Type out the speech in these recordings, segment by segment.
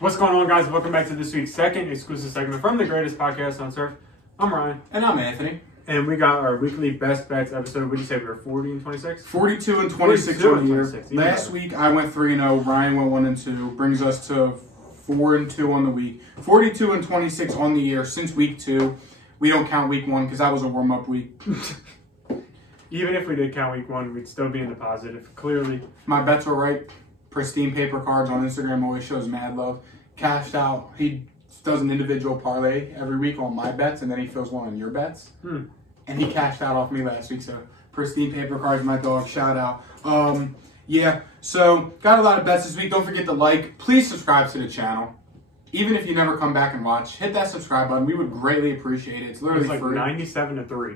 What's going on, guys? Welcome back to this week's second exclusive segment from the greatest podcast on surf. I'm Ryan. And I'm Anthony. And we got our weekly best bets episode. What did you say? We were 40 and 26? 42 and 26 on the year. Last week I went 3-0. Ryan went 1-2. Brings us to 4-2 on the week. 42 and 26 on the year since week 2. We don't count week 1 because that was a warm-up week. Even if we did count week 1, we'd still be in the positive. Clearly. My bets were right. Pristine paper cards on Instagram always shows mad love. Cashed out. He does an individual parlay every week on my bets, and then he fills one on your bets. And he cashed out off me last week, so pristine paper cards, my dog, shout out. Yeah, so got a lot of bets this week. Don't forget to like. Please subscribe to the channel. Even if you never come back and watch, hit that subscribe button. We would greatly appreciate it. It's literally like free. 97 to 3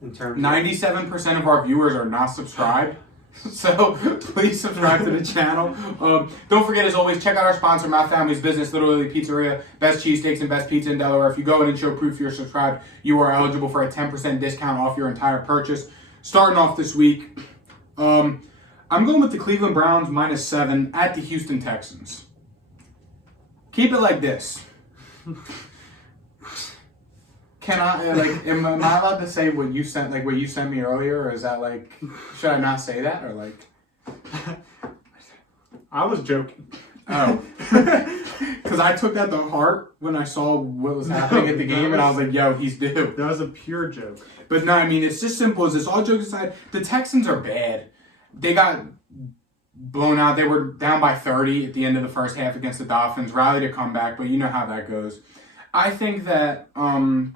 in terms 97% of our viewers are not subscribed. So please subscribe to the channel. Don't forget, as always, check out our sponsor, My Family's Business, Literally Pizzeria, best cheesesteaks and best pizza in Delaware. If you go in and show proof you're subscribed, you are eligible for a 10% discount off your entire purchase. Starting off this week, I'm going with the Cleveland Browns -7 at the Houston Texans. Keep it like this. Can I am I allowed to say what you sent me earlier, or is that should I not say that, or I was joking. Oh, because I took that to heart when I saw what was happening at the game, and I was like, "Yo, he's due." That was a pure joke. But no, I mean, it's just simple as this. All jokes aside, the Texans are bad. They got blown out. They were down by 30 at the end of the first half against the Dolphins. Rallied a comeback, but you know how that goes. I think that I'm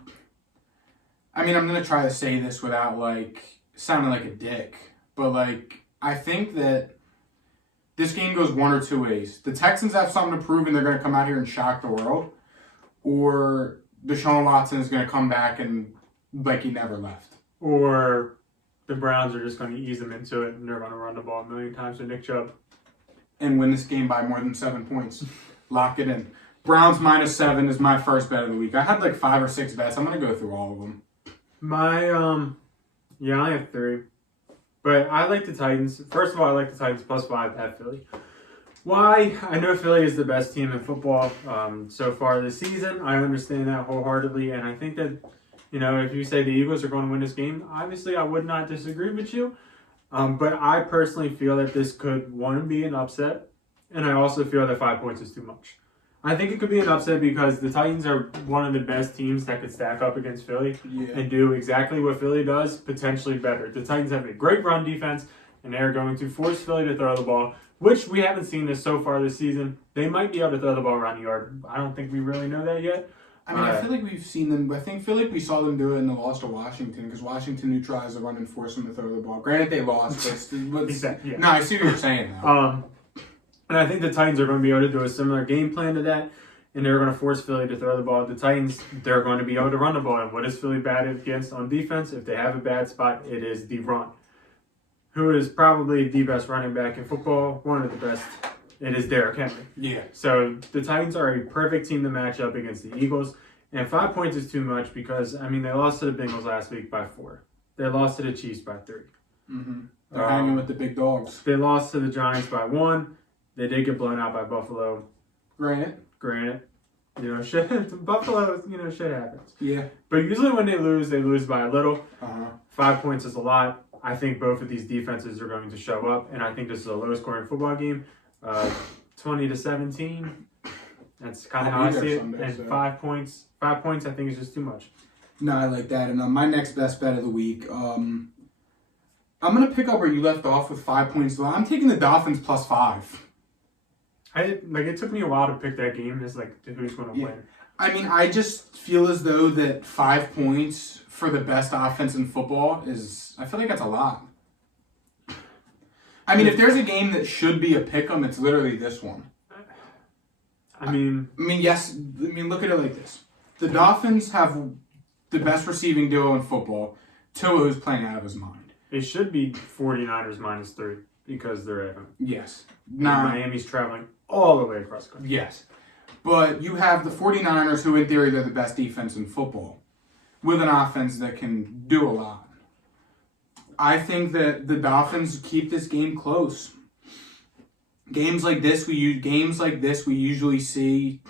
going to try to say this without, sounding like a dick. But, I think that this game goes one or two ways. The Texans have something to prove, and they're going to come out here and shock the world. Or Deshaun Watson is going to come back and, he never left. Or the Browns are just going to ease them into it, and they're going to run the ball a million times with Nick Chubb. And win this game by more than 7 points. Lock it in. Browns -7 is my first bet of the week. I had, 5 or 6 bets. I'm going to go through all of them. I have 3. But I like the Titans. First of all, I like the Titans +5 at Philly. Why? I know Philly is the best team in football so far this season. I understand that wholeheartedly. And I think that, if you say the Eagles are going to win this game, obviously I would not disagree with you. But I personally feel that this could, one, be an upset. And I also feel that 5 points is too much. I think it could be an upset because the Titans are one of the best teams that could stack up against Philly and do exactly what Philly does, potentially better. The Titans have a great run defense, and they're going to force Philly to throw the ball, which we haven't seen this so far this season. They might be able to throw the ball around the yard. I don't think we really know that yet. I feel like we've seen them. I feel like we saw them do it in the loss to Washington because Washington neutralized the run and forced them to throw the ball. Granted, they lost. But No, I see what you're saying now. And I think the Titans are going to be able to do a similar game plan to that, and they're going to force Philly to throw the ball. The Titans, they're going to be able to run the ball. And what is Philly bad against on defense? If they have a bad spot, it is the run. Who is probably the best running back in football? One of the best. It is Derrick Henry. Yeah. So the Titans are a perfect team to match up against the Eagles. And 5 points is too much because, they lost to the Bengals last week by 4. They lost to the Chiefs by 3. Mm-hmm. They're hanging with the big dogs. They lost to the Giants by 1. They did get blown out by Buffalo. Granted. Shit. Buffalo, shit happens. Yeah. But usually when they lose by a little. 5 points is a lot. I think both of these defenses are going to show up, and I think this is a low-scoring football game. 20-17. That's kind of how I see it. And 5 points. 5 points, I think, is just too much. No, I like that. And my next best bet of the week, I'm going to pick up where you left off with 5 points. I'm taking the Dolphins +5. It took me a while to pick that game. It's who's going to win. I just feel as though that 5 points for the best offense in football I feel like that's a lot. If there's a game that should be a pick-em, it's literally this one. Yes. Look at it like this. The Dolphins have the best receiving duo in football. Tua, who's playing out of his mind. It should be 49ers -3 because they're at home. Yes. Miami's traveling all the way across the country. Yes. But you have the 49ers, who in theory they're the best defense in football, with an offense that can do a lot. I think that the Dolphins keep this game close. games like this, we usually see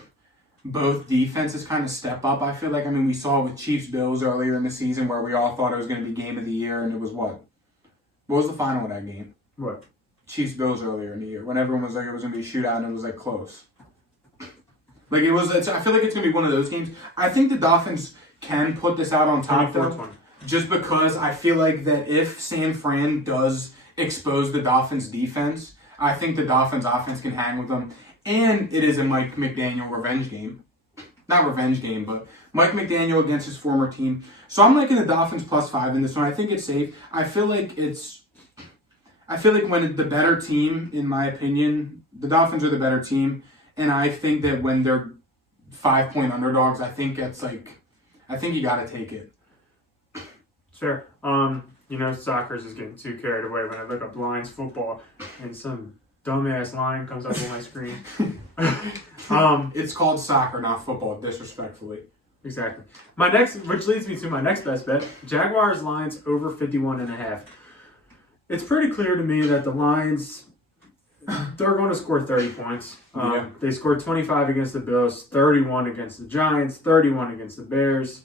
both defenses kind of step up. I feel like, I mean, we saw it with Chiefs-Bills earlier in the season where we all thought it was going to be game of the year, and it was what? What was the final of that game? What? Chiefs-Bills earlier in the year when everyone was like it was going to be a shootout and it was like close. Like it was. I feel like it's going to be one of those games. I think the Dolphins can put this out on top for them, just because I feel like that if San Fran does expose the Dolphins' defense, I think the Dolphins' offense can hang with them. And it is a Mike McDaniel revenge game. Not revenge game, but Mike McDaniel against his former team. So I'm liking the Dolphins +5 in this one. I think it's safe. I feel like when the better team, in my opinion, the Dolphins are the better team. And I think that when they're 5-point underdogs, I think you got to take it. Sure. Soccer's is getting too carried away when I look up Lions football and some dumbass line comes up on my screen. It's called soccer, not football, disrespectfully. Exactly. Which leads me to my next best bet, Jaguars Lions over 51.5. It's pretty clear to me that the Lions, they're going to score 30 points. They scored 25 against the Bills, 31 against the Giants, 31 against the Bears,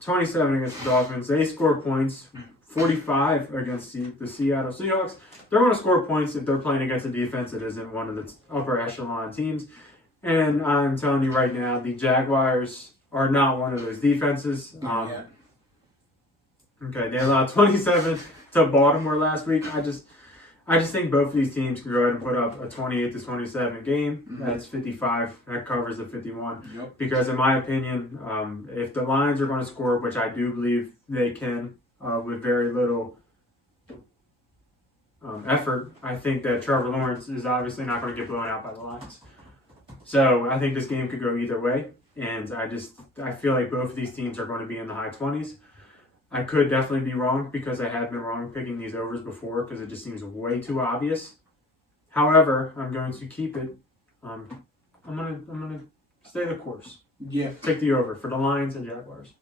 27 against the Dolphins. They score points, 45 against the Seattle Seahawks. They're going to score points if they're playing against a defense that isn't one of the upper echelon teams. And I'm telling you right now, the Jaguars are not one of those defenses. Okay, they allowed 27 to Baltimore last week. I just think both of these teams can go ahead and put up a 28-27 game. Mm-hmm. That's 55. That covers the 51. Yep. Because in my opinion, if the Lions are going to score, which I do believe they can, with very little effort, I think that Trevor Lawrence is obviously not going to get blown out by the Lions. So I think this game could go either way. And I feel like both of these teams are going to be in the high 20s. I could definitely be wrong because I have been wrong picking these overs before because it just seems way too obvious. However, I'm going to keep it. I'm gonna stay the course. Yeah. Take the over for the Lions and Jaguars.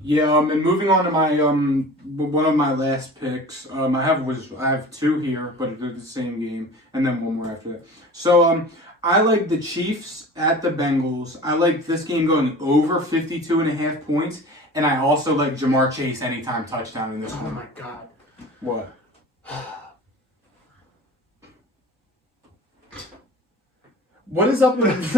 Yeah. And moving on to my one of my last picks. I have two here, but they're the same game, and then one more after that. So I like the Chiefs at the Bengals. I like this game going over 52.5 points. And I also like Jamar Chase anytime touchdown in this one. Oh my God. What? What is up with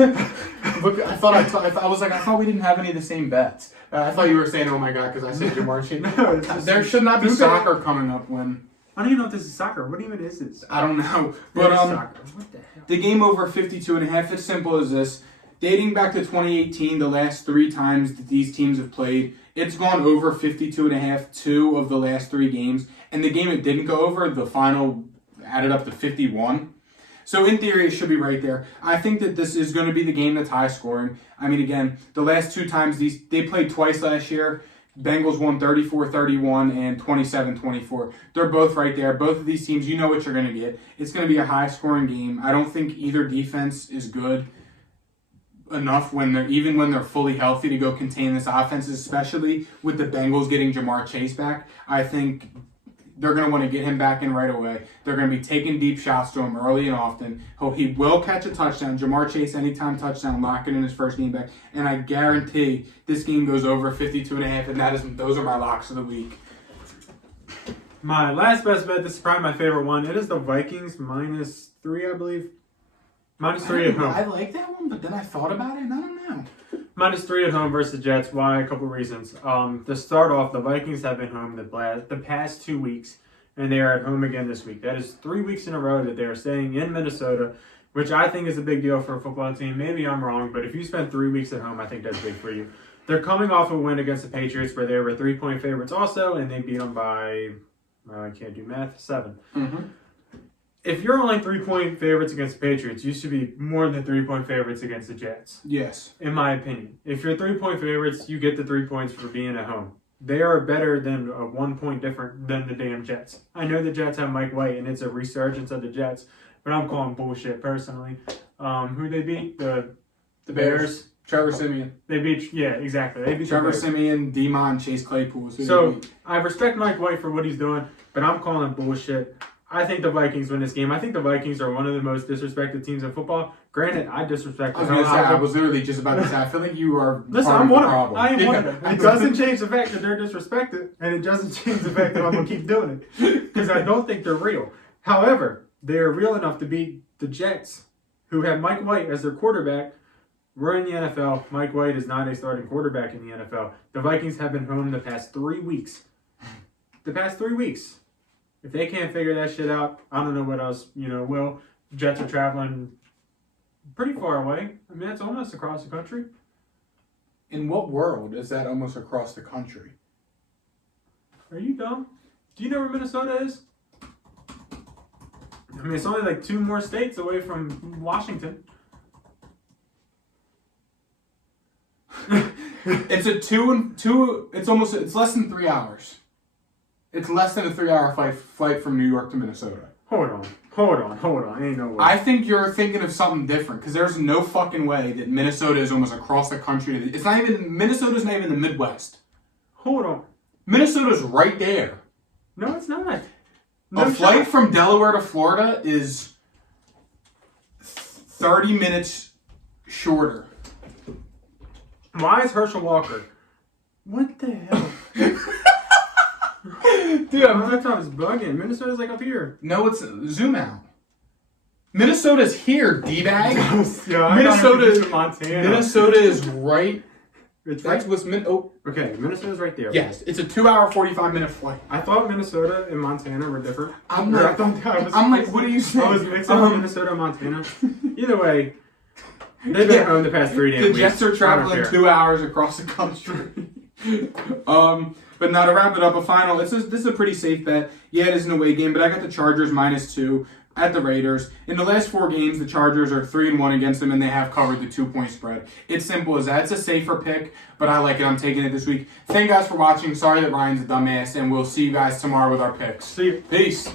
Look, I thought we didn't have any of the same bets. I thought you were saying, oh my God, because I said Jamar Chase. No, there should not be soccer coming up when... I don't even know if this is soccer. What even is this? I don't know. But soccer. What the hell? The game over 52.5, it's simple as this. Dating back to 2018, the last 3 times that these teams have played, it's gone over 52.5 2 of the last 3 games. And the game it didn't go over, the final added up to 51. So in theory, it should be right there. I think that this is going to be the game that's high scoring. I mean, again, the last 2 times they played twice last year. Bengals won 34-31 and 27-24. They're both right there. Both of these teams, you know what you're going to get. It's going to be a high scoring game. I don't think either defense is good enough when they're fully healthy to go contain this offense, especially with the Bengals getting Jamar Chase back. I think they're going to want to get him back in right away. They're going to be taking deep shots to him early and often. He will catch a touchdown. Jamar Chase, anytime touchdown, lock it in his first game back. And I guarantee this game goes over 52.5, and those are my locks of the week. My last best bet, this is probably my favorite one. It is the Vikings -3, I believe. -3 at home. I like that one, but then I thought about it, and I don't know. -3 at home versus the Jets. Why? A couple reasons. To start off, the Vikings have been home the past 2 weeks, and they are at home again this week. That is 3 weeks in a row that they are staying in Minnesota, which I think is a big deal for a football team. Maybe I'm wrong, but if you spend 3 weeks at home, I think that's big for you. They're coming off a win against the Patriots where they were 3-point favorites also, and they beat them by, I can't do math, 7. Mm-hmm. If you're only 3-point favorites against the Patriots, you should be more than 3-point favorites against the Jets. Yes. In my opinion. If you're 3-point favorites, you get the 3 points for being at home. They are better than a 1 point different than the damn Jets. I know the Jets have Mike White, and it's a resurgence of the Jets, but I'm calling bullshit personally. Who they beat? The Bears. Trevor Siemian. They beat, yeah, exactly. They beat Trevor Siemian, D-Mon, Chase Claypool. So I respect Mike White for what he's doing, but I'm calling bullshit. I think the Vikings win this game. I think the Vikings are one of the most disrespected teams in football. Granted, I disrespect. I was going to say, I was literally just about to say, I feel like you are Listen, part I'm of the one of them. problem. I am one of them. It doesn't change the fact that they're disrespected, and it doesn't change the fact that I'm going to keep doing it. Because I don't think they're real. However, they are real enough to beat the Jets, who have Mike White as their quarterback. We're in the NFL. Mike White is not a starting quarterback in the NFL. The Vikings have been home the past 3 weeks. The past 3 weeks. If they can't figure that shit out, I don't know what else, will. Jets are traveling pretty far away. I mean, that's almost across the country. In what world is that almost across the country? Are you dumb? Do you know where Minnesota is? I mean, it's only like 2 more states away from Washington. It's a it's less than 3 hours. It's less than a 3-hour flight from New York to Minnesota. Hold on. Ain't no way. I think you're thinking of something different because there's no fucking way that Minnesota is almost across the country. Minnesota's not even the Midwest. Hold on. Minnesota's right there. No, it's not. A flight from Delaware to Florida is 30 minutes shorter. Why is Herschel Walker? What the hell? Dude, I thought I was bugging. Minnesota's like up here. No, it's zoom out. Minnesota's here, d-bag. Yeah, Minnesota is right. It's That's right. what's Okay, Minnesota's right there. Yes, it's a 2-hour 45-minute flight. I thought Minnesota and Montana were different. I'm like, what are you saying? I was mixing up Minnesota and Montana. Either way, they've been home the past 3 days. The Jets are traveling 2 hours across the country. But now to wrap it up, this is a pretty safe bet. Yeah, it is an away game, but I got the Chargers -2 at the Raiders. In the last 4 games, the Chargers are 3-1 against them, and they have covered the 2-point spread. It's simple as that. It's a safer pick, but I like it. I'm taking it this week. Thank you guys for watching. Sorry that Ryan's a dumbass, and we'll see you guys tomorrow with our picks. See you. Peace.